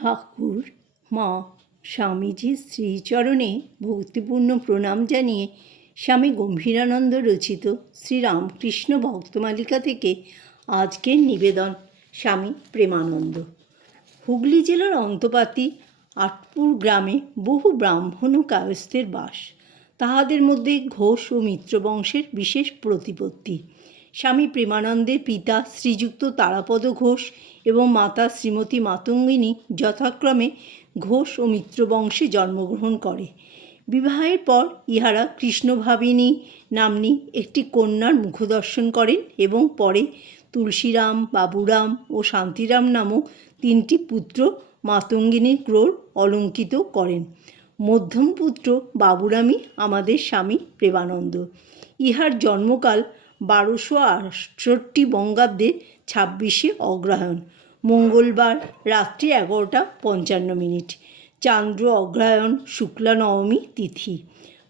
ঠাকুর, মা স্বামীজির শ্রীচরণে ভক্তিপূর্ণ প্রণাম জানিয়ে স্বামী গম্ভীরানন্দ রচিত শ্রীরামকৃষ্ণ ভক্তমালিকা থেকে আজকের নিবেদন স্বামী প্রেমানন্দ। হুগলি জেলার অন্তপাতি আটপুর গ্রামে বহু ব্রাহ্মণ ও কায়স্থের বাস। তাহাদের মধ্যে ঘোষ ও মিত্র বংশের বিশেষ প্রতিপত্তি। স্বামী প্রেমানন্দের পিতা শ্রীযুক্ত তারাপদ ঘোষ এবং মাতা শ্রীমতী মাতঙ্গিনী যথাক্রমে ঘোষ ও মিত্র বংশে জন্মগ্রহণ করে। বিবাহের পর ইহারা কৃষ্ণভাবিনী নাম্নী একটি কন্যার মুখদর্শন করেন এবং পরে তুলসীরাম, বাবুরাম ও শান্তিরাম নামক তিনটি পুত্র মাতঙ্গিনীর ক্রোড় অলঙ্কিত করেন। মধ্যম পুত্র বাবুরামই আমাদের স্বামী প্রেমানন্দ। ইহার জন্মকাল বারোশো আটষট্টি বঙ্গাব্দে ছাব্বিশে অগ্রহায়ণ। মঙ্গলবার রাত্রি এগারোটা পঞ্চান্ন মিনিট। চান্দ্র অগ্রহায়ণ শুক্লা নবমী তিথি।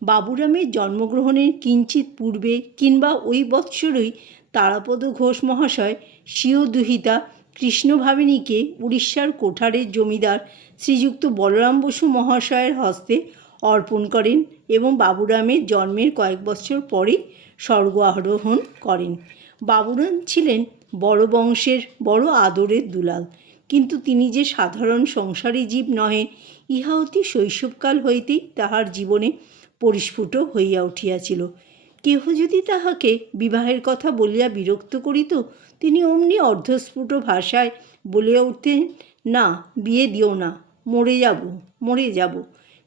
বাবুরামের জন্মগ্রহণের কিঞ্চিত পূর্বে কিংবা ওই বৎসরই তারাপদ ঘোষ মহাশয় স্বীয় দুহিতা কৃষ্ণভাবিনীকে উড়িষ্যার কোঠারের জমিদার শ্রীযুক্ত বলরাম বসু মহাশয়ের হস্তে অর্পণ করেন এবং বাবুরামের জন্মের কয়েক বছর পরেই স্বর্গ আরোহণ করেন। বাবুরাম ছিলেন বড় বংশের বড় আদরের দুলাল। কিন্তু তিনি যে সাধারণ সংসারী জীব নহে, ইহা অতি শৈশবকাল হইতেই তাহার জীবনে পরিস্ফুট হইয়া উঠিয়াছিল। কেহ যদি তাহাকে বিবাহের কথা বলিয়া বিরক্ত করিত, তিনি অমনি অর্ধস্ফুট ভাষায় বলিয়া উঠতেন, না, বিয়ে দিও না, মরে যাব মরে যাব।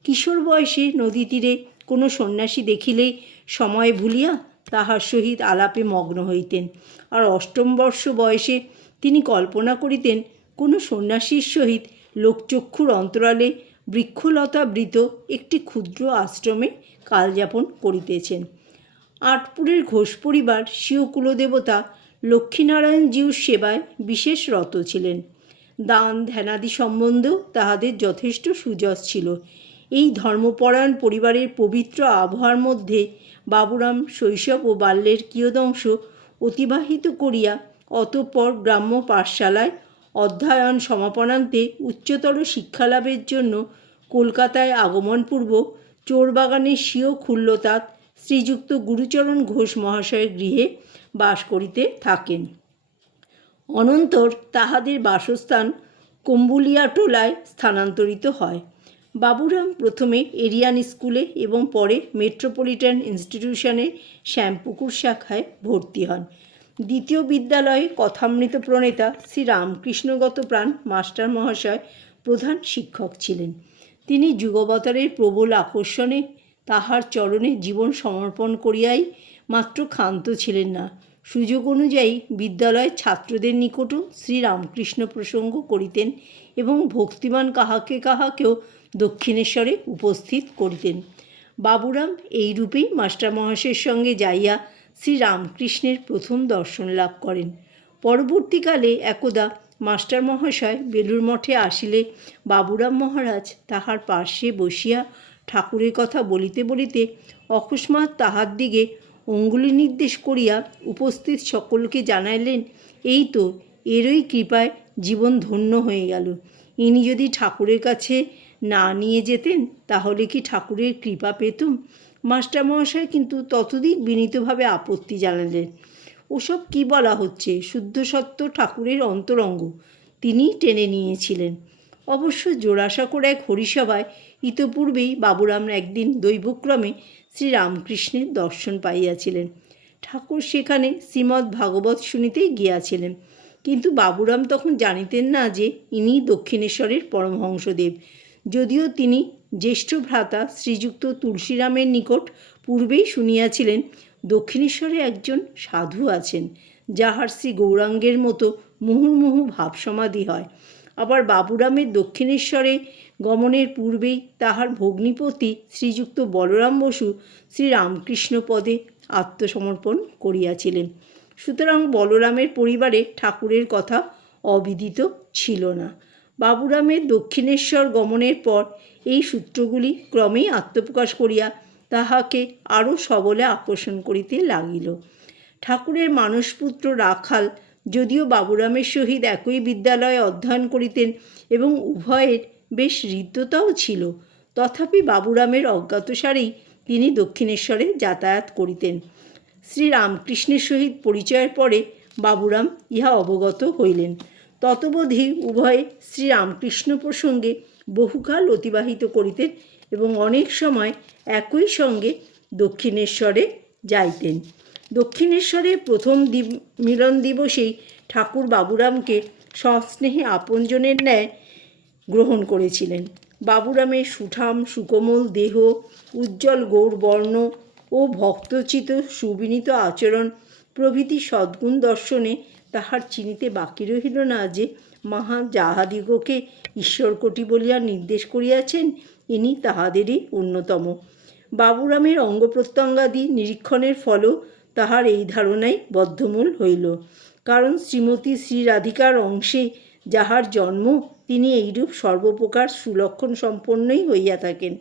কিশোর বয়সে নদী তীরে কোনো সন্ন্যাসী দেখিলেই সময় ভুলিয়া তাহার সহিত আলাপে মগ্ন হইতেন। আর অষ্টম বর্ষ বয়সে তিনি কল্পনা করিতেন, কোনো সন্ন্যাসীর সহিত লোকচক্ষুর অন্তরালে বৃক্ষলতাবৃত একটি ক্ষুদ্র আশ্রমে কালযাপন করিতেছেন। আটপুরের ঘোষ পরিবার স্বীয় কুলদেবতা লক্ষ্মীনারায়ণজিউর সেবায় বিশেষ রত ছিলেন। দান, ধ্যানাদি সম্বন্ধেও তাহাদের যথেষ্ট সুযশ ছিল। এই ধর্মপরায়ণ পরিবারের পবিত্র আবহাওয়ার মধ্যে বাবুরাম শৈশব ও বাল্যের কিয়দংশ অতিবাহিত করিয়া অতঃপর গ্রাম্য পাঠশালায় অধ্যয়ন সমাপনান্তে উচ্চতর শিক্ষালাভের জন্য কলকাতায় আগমনপূর্বক চোরবাগানের স্বীয় খুল্লতাত শ্রীযুক্ত গুরুচরণ ঘোষ মহাশয়ের গৃহে বাস করিতে থাকেন। অনন্তর তাহাদের বাসস্থান কম্বুলিয়াটোলায় স্থানান্তরিত হয়। বাবুরাম প্রথমে এরিয়ান স্কুলে এবং পরে মেট্রোপলিটন ইনস্টিটিউশনের শ্যামপুকুর শাখায় ভর্তি হন। দ্বিতীয় বিদ্যালয়ে কথামৃত প্রণেতা শ্রী রামকৃষ্ণগত প্রাণ মাস্টার মহাশয় প্রধান শিক্ষক ছিলেন। তিনি যুগবতারের প্রবল আকর্ষণে তাহার চরণে জীবন সমর্পণ করিয়াই মাত্র ক্ষান্ত ছিলেন না। সুযোগ অনুযায়ী বিদ্যালয়ের ছাত্রদের নিকটও শ্রীরামকৃষ্ণ প্রসঙ্গ করিতেন এবং ভক্তিমান কাহাকে কাহাকেও দক্ষিণেশ্বরে উপস্থিত করিতেন। বাবুরাম এই রূপেই মাস্টারমহাশয়ের সঙ্গে যাইয়া শ্রীরামকৃষ্ণের প্রথম দর্শন লাভ করেন। পরবর্তীকালে একদা মাস্টার মহাশয় বেলুর মঠে আসিলে বাবুরাম মহারাজ তাহার পার্শ্বে বসিয়া ঠাকুরের কথা বলিতে বলিতে অকস্মাৎ তাহার দিকে অঙ্গুলি নির্দেশ করিয়া উপস্থিত সকলকে জানাইলেন, এই তো, এরই কৃপায় জীবন ধন্য হয়ে গেল। ইনি যদি ঠাকুরের কাছে না নিয়ে যেতেন, তাহলে কি ঠাকুরের কৃপা পেতুম? মাস্টারমহাশয় কিন্তু ততদিক বিনীতভাবে আপত্তি জানালেন, ওসব কি বলা হচ্ছে? শুদ্ধ সত্য ঠাকুরের অন্তরঙ্গ। তিনিই টেনে নিয়েছিলেন। অবশ্য জোড়াসাঁকোর এক হরিসভায় ইতপূর্বেই বাবুরাম একদিন দৈবক্রমে শ্রীরামকৃষ্ণের দর্শন পাইয়াছিলেন। ঠাকুর সেখানে শ্রীমদ্ ভাগবত শুনিতেই গিয়াছিলেন। কিন্তু বাবুরাম তখন জানিতেন না যে ইনি দক্ষিণেশ্বরের পরমহংসদেব। যদিও তিনি জ্যেষ্ঠ ভ্রাতা শ্রীযুক্ত তুলসীরামের নিকট পূর্বেই শুনিয়াছিলেন, দক্ষিণেশ্বরে একজন সাধু আছেন, যাহার শ্রী গৌরাঙ্গের মতো মুহুর্মুহু ভাবসমাধি হয়। আবার বাবুরামের দক্ষিণেশ্বরে গমনের পূর্বেই তাহার ভগ্নিপতি শ্রীযুক্ত বলরাম বসু শ্রীরামকৃষ্ণ পদে আত্মসমর্পণ করিয়াছিলেন। সুতরাং বলরামের পরিবারে ঠাকুরের কথা অবিদিত ছিল না। বাবুরামের দক্ষিণেশ্বর গমনের পর এই সূত্রগুলি ক্রমেই আত্মপ্রকাশ করিয়া তাহাকে আরও সবলে আকর্ষণ করিতে লাগিল। ঠাকুরের মানসপুত্র রাখাল যদিও বাবুরামের সহিত একই বিদ্যালয়ে অধ্যয়ন করিতেন এবং উভয়ের বেশ হৃদ্যতাও ছিল, তথাপি বাবুরামের অজ্ঞাতসারেই তিনি দক্ষিণেশ্বরে যাতায়াত করিতেন। শ্রীরামকৃষ্ণের সহিত পরিচয়ের পরে বাবুরাম ইহা অবগত হইলেন। ততবধি উভয়ে শ্রীরামকৃষ্ণ প্রসঙ্গে বহুকাল অতিবাহিত করিতেন এবং অনেক সময় একই সঙ্গে দক্ষিণেশ্বরে যাইতেন। দক্ষিণেশ্বরে প্রথম মিলন দিবসেই ঠাকুর বাবুরামকে সস্নেহে আপনজনের ন্যায় গ্রহণ করেছিলেন। বাবুরামের সুঠাম, সুকোমল দেহ, উজ্জ্বল গৌরবর্ণ ও ভক্তচিত, সুবিনীত আচরণ প্রভৃতি সদ্গুণ দর্শনে তাহার চিনিতে বাকি রহিল না যে, মহা যাহাদিগকে ঈশ্বরকোটি বলিয়া নির্দেশ করিয়াছেন, ইনি তাহাদেরই অন্যতম। বাবুরামের অঙ্গ প্রত্যঙ্গাদি নিরীক্ষণের ফলও তাহার এই ধারণাই বদ্ধমূল হইল। কারণ শ্রীমতী শ্রী রাধিকার অংশে যাহার জন্ম, তিনি এইরূপ সর্বপ্রকার সুলক্ষণ সম্পন্নই হইয়া থাকেন।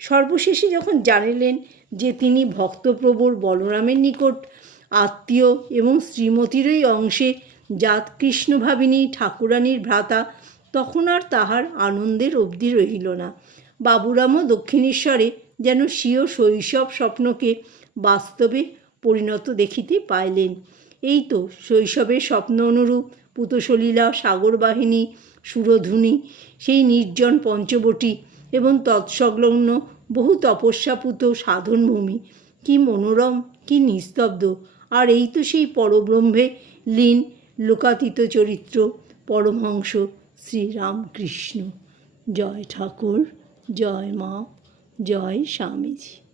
সর্বশেষে যখন জানিলেন যে তিনি ভক্তপ্রভুর বলরামের নিকট আত্মীয় এবং শ্রীমতীরই অংশে জাত কৃষ্ণ ভাবিনী ঠাকুরানীর ভ্রাতা, তখন আর তাহার আনন্দের অবধি রহিল না। বাবুরামও দক্ষিণেশ্বরে যেন স্বীয় শৈশব স্বপ্নকে বাস্তবে পরিণত দেখিতে পাইলেন। এই তো শৈশবের স্বপ্ন অনুরূপ পুতসলীলা, সাগরবাহিনী, সুরধুনী, সেই নির্জন পঞ্চবটী এবং তৎসংলগ্ন বহু তপস্যাপুত সাধনভূমি। কি মনোরম, কি নিস্তব্ধ। আর এই তো সেই পরব্রহ্মে লীন লোকাতীত চরিত্র, পরমহংস শ্রীরামকৃষ্ণ। জয় ঠাকুর, জয় মা, জয় স্বামীজি।